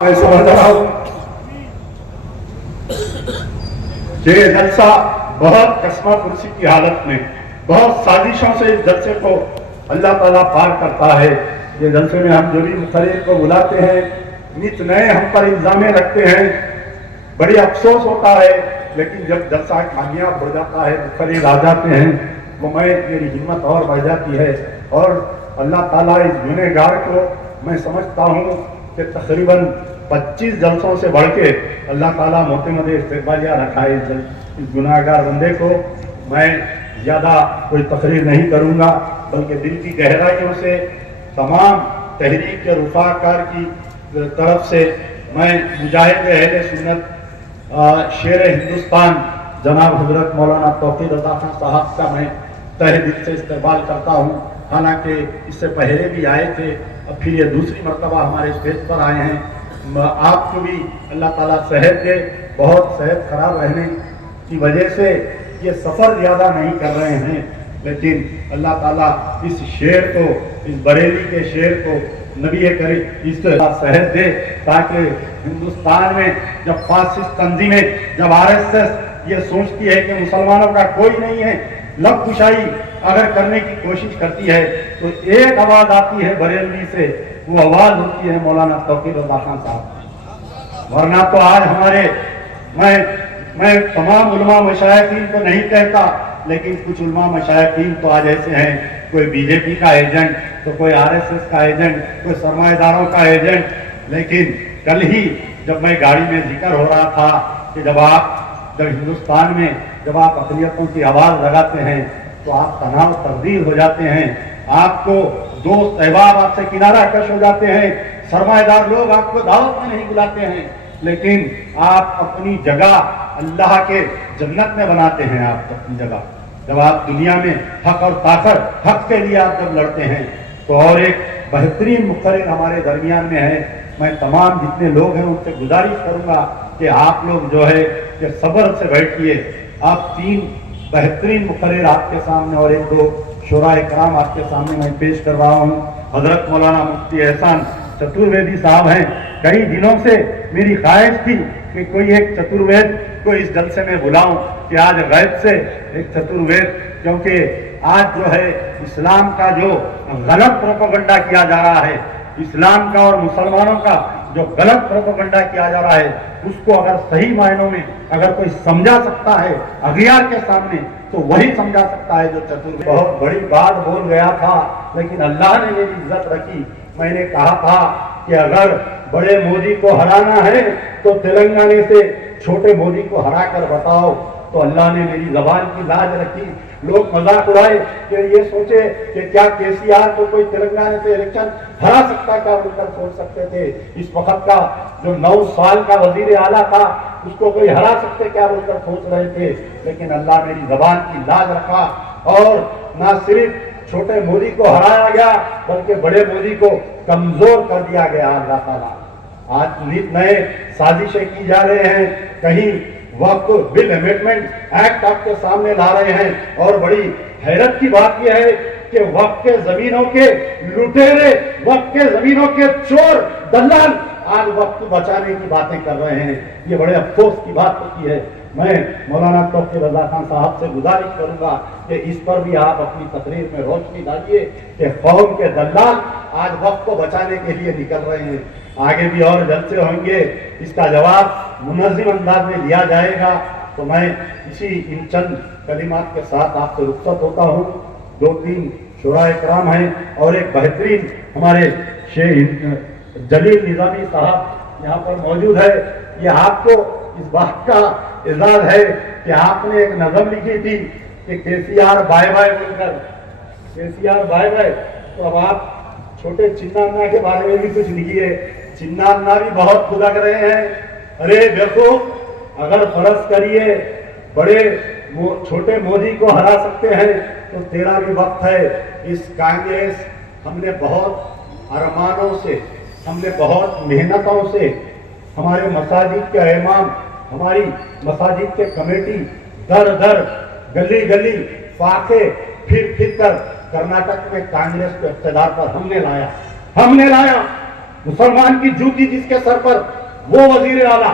میں سمجھ رہا ہوں یہ جلسہ بہت قسمہ پرسی کی حالت میں بہت سازشوں سے اس جلسے کو اللہ تعالیٰ پار کرتا ہے۔ یہ جلسے میں ہم جو بھی مقرر کو بلاتے ہیں نت نئے ہم پر الزامیں رکھتے ہیں، بڑی افسوس ہوتا ہے، لیکن جب جلسہ کامیاب ہو جاتا ہے مقرر آ جاتے ہیں وہ میری ہمت اور بڑھ جاتی ہے، اور اللہ تعالیٰ اس گنہگار کو میں سمجھتا ہوں کہ تقریباً 25 جلسوں سے بڑھ کے اللہ تعالیٰ معتمد استقبالیہ رکھا ہے اس گناہگار بندے کو۔ میں زیادہ کوئی تقریر نہیں کروں گا، بلکہ دل کی گہرائیوں سے تمام تحریک کے رفاع کار کی طرف سے میں مجاہد اہل سنت شیر ہندوستان جناب حضرت مولانا توقیر رضا خان صاحب کا میں تہ دل سے استقبال کرتا ہوں۔ حالانکہ اس سے پہلے بھی آئے تھے، اب پھر یہ دوسری مرتبہ ہمارے اسٹیج پر آئے ہیں۔ آپ کو بھی اللہ تعالیٰ صحت دے، بہت صحت خراب رہنے کی وجہ سے یہ سفر زیادہ نہیں کر رہے ہیں، لیکن اللہ تعالیٰ اس شعر کو، اس بریلی کے شعر کو نبی کریم اس طرح صحت دے تاکہ ہندوستان میں جب فاسسٹ تنظیمیں، جب RSS یہ سوچتی ہے کہ مسلمانوں کا کوئی نہیں ہے، لب کشائی اگر کرنے کی کوشش کرتی ہے تو ایک آواز آتی ہے بریلوی سے، وہ آواز ہوتی ہے مولانا توقیر رضا خان صاحب۔ ورنہ تو آج ہمارے میں تمام علماء مشائخین کو نہیں کہتا، لیکن کچھ علماء مشائخین تو آج ایسے ہیں، کوئی BJP کا ایجنٹ، تو کوئی RSS کا ایجنٹ، کوئی سرمایہ داروں کا ایجنٹ۔ لیکن کل ہی جب میں گاڑی میں ذکر ہو رہا تھا کہ جب ہندوستان میں جب آپ اقلیتوں کی آواز لگاتے ہیں تو آپ تناؤ تبدیل ہو جاتے ہیں، آپ کو دوست احباب آپ سے کنارہ کش ہو جاتے ہیں، سرمایہ دار لوگ آپ کو دعوت میں نہیں بلاتے ہیں، لیکن آپ اپنی جگہ اللہ کے جنت میں بناتے ہیں۔ آپ اپنی جگہ جب آپ دنیا میں حق اور طاقت، حق کے لیے آپ جب لڑتے ہیں تو، اور ایک بہترین مقرر ہمارے درمیان میں ہے، میں تمام جتنے لوگ ہیں ان سے گزارش کروں گا کہ آپ لوگ جو ہے کہ صبر سے بیٹھیے۔ آپ 3 بہترین مقرر آپ کے سامنے اور 1-2 شورائے کرام آپ کے سامنے میں پیش کر رہا ہوں۔ حضرت مولانا مفتی احسان چترویدی صاحب ہیں۔ کئی دنوں سے میری خواہش تھی کہ کوئی ایک چتروید کو اس جلسے میں بلاؤں، کہ آج غیب سے ایک چتروید، کیونکہ آج جو ہے اسلام کا جو غلط پروپیگنڈا کیا جا رہا ہے، اسلام کا اور مسلمانوں کا جو غلط پروپیگنڈا کیا جا رہا ہے، اس کو اگر صحیح معنوں میں اگر کوئی سمجھا سکتا ہے اغیار کے سامنے تو وہی سمجھا سکتا ہے جو چتر۔ بہت بڑی بات بول گیا تھا، لیکن اللہ نے میری عزت رکھی۔ میں نے کہا تھا کہ اگر بڑے مودی کو ہرانا ہے تو تلنگانے سے چھوٹے مودی کو ہرا کر بتاؤ، تو اللہ نے میری زبان کی لاج رکھی۔ لوگ مذاق اڑائے کہ یہ سوچے کہ کیا KCR کو کوئی تلنگانے سے الیکشن ہرا سکتا، کیا بول کر سوچ سکتے تھے؟ اس وقت کا جو 9 سال کا وزیر اعلیٰ تھا اس کو کوئی ہرا سکتے کیا بول کر سوچ رہے تھے؟ لیکن اللہ میری زبان کی لاج رکھا، اور نہ صرف چھوٹے مودی کو ہرایا گیا بلکہ بڑے مودی کو کمزور کر دیا گیا اللہ تعالیٰ۔ آج نئے سازشیں کی جا رہے ہیں، کہیں وقت بل امینڈمنٹ ایکٹ آپ کے سامنے لا رہے ہیں، اور بڑی حیرت کی بات یہ ہے کہ وقت کے زمینوں کے لٹیرے، وقت کے زمینوں کے چور دلال آج وقت بچانے کی باتیں کر رہے ہیں۔ یہ بڑے افسوس کی بات ہوتی ہے۔ میں مولانا توقیر رضا خان صاحب سے گزارش کروں گا کہ اس پر بھی آپ اپنی تقریر میں روشنی ڈالیے کہ قوم کے دلال آج وقت کو بچانے کے لیے نکل رہے ہیں۔ آگے بھی اور جلسے ہوں گے، اس کا جواب منظم انداز میں دیا جائے گا۔ تو میں ان چند کلمات کے ساتھ آپ سے رخصت ہوتا ہوں۔ 2-3 شورائے کرام ہیں اور ایک بہترین ہمارے جلیل نظامی صاحب یہاں پر موجود ہے۔ یہ آپ کو اس بات کا اعزاز ہے کہ آپ نے ایک نظم لکھی تھی کہ KCR بائے بائے بول کر، KCR بائے بائے، تو اب آپ چھوٹے چننا کے بارے میں بھی کچھ لکھیے۔ چننا بھی بہت کھدک رہے ہیں۔ ارے دیکھو، اگر فرض کریے بڑے چھوٹے مودی کو ہرا سکتے ہیں تو تیرا بھی وقت ہے۔ اس کانگریس ہم نے بہت ارمانوں سے، ہم نے بہت محنتوں سے، ہمارے مساجد کے امام، ہماری مساجد کے کمیٹی در در، گلی گلی، فاقے پھر کر کرناٹک میں کانگریس کو اقتدار پر ہم نے لایا۔ مسلمان کی جوتی جس کے سر پر وہ وزیر اعلیٰ